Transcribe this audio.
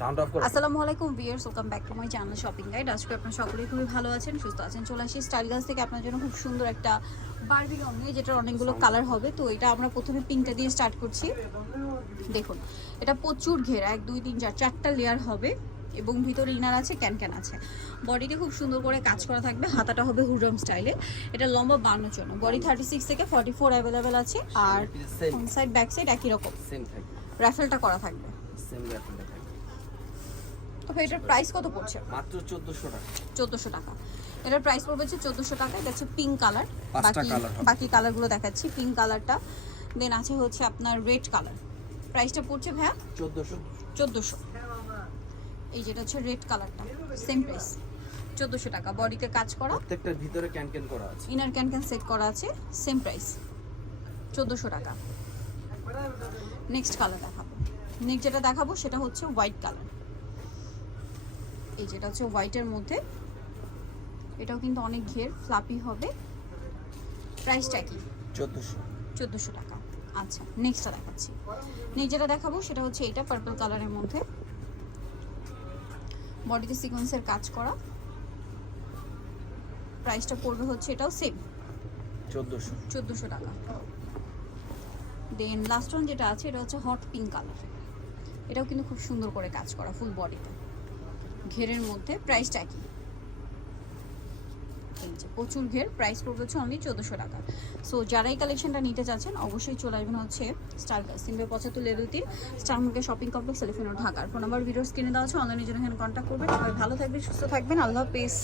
Sound of করো আসসালামু আলাইকুম viewers welcome back to my channel shopping guide আজকে আপনারা সকলেই খুবই ভালো আছেন সুস্থ আছেন চলে আসি স্টাইল গাছ থেকে আপনার জন্য খুব সুন্দর একটা বারবি রং নিয়ে যেটার অনেকগুলো কালার হবে। তো এটা আমরা প্রথমে পিঙ্কটা দিয়ে স্টার্ট করছি। দেখুন এটা প্রচুর ঘেরা এক দুই তিন চার চারটা লেয়ার হবে এবং ভিতরে ইনার আছে ক্যান ক্যান আছে। বডিতে খুব সুন্দর করে কাজ করা থাকবে হাতাটা হবে হুডম স্টাইলে এটা লম্বা বান্নর জন্য বডি থার্টি সিক্স থেকে ফর্টি ফোর অ্যাভেলেবেল আছে। আর সাইড ব্যাক সাইড একই রকম। র্যাফেলটা করা থাকবে। তবে এটার প্রাইস কত পড়ছে? মাত্র 1400 টাকা। চোদ্দোশো টাকা। এটার প্রাইস পড়বে হচ্ছে চোদ্দোশো টাকা এটা হচ্ছে পিঙ্ক কালার বাকি বাকি কালারগুলো দেখাচ্ছি পিঙ্ক কালারটা দেন আছে হচ্ছে আপনার রেড কালার প্রাইসটা পড়ছে ভাইয়া? 1400 চোদ্দোশো। এই যেটা হচ্ছে রেড কালারটা সেম প্রাইস চোদ্দোশো টাকা। বডিতে কাজ করা। প্রত্যেকটার ভিতরে ক্যান ক্যান করা আছে। ইনার ক্যান ক্যান সেট করা আছে। সেম প্রাইস চোদ্দোশো টাকা। নেক্সট কালার দেখাবো। নেক্সট যেটা দেখাবো সেটা হচ্ছে হোয়াইট কালার এই যেটা হচ্ছে হোয়াইটের মধ্যে এটাও কিন্তু অনেক ঘের ফ্লাপি হবে। প্রাইসটা কি? 1400 চোদ্দোশো টাকা। আচ্ছা নেক্সটটা দেখাচ্ছি। নেক্সট যেটা দেখাবো সেটা হচ্ছে এটা পার্পল কালারের মধ্যে। বডিতে সিকোয়েন্সের কাজ করা। প্রাইসটা পড়বে হচ্ছে এটাও সেম 1400 চোদ্দোশো টাকা। দেন লাস্ট ওয়ান যেটা আছে এটা হচ্ছে হট পিঙ্ক কালার এটাও কিন্তু খুব সুন্দর করে কাজ করা ফুল বডিতে ঘেরের মধ্যে প্রাইসটা কি? প্রচুর ঘের প্রাইস পড়বে হচ্ছে অনলি চোদ্দোশো টাকা। সো যারা এই কালেকশনটা নিতে চাচ্ছেন, অবশ্যই চলে আসবেন হচ্ছে স্টার সিম্বে পঁচাত্তর লেভেল তিন স্টার মুখে শপিং কমপ্লেক্স সেলিফিনো ঢাকার। ফোন নাম্বার ভিডিও স্ক্রিনে দেওয়া আছে অনলাইনে জন্য এখানে কন্ট্যাক্ট করবেন। সবাই ভালো থাকবেন, সুস্থ থাকবেন। আল্লাহ হাফেজ।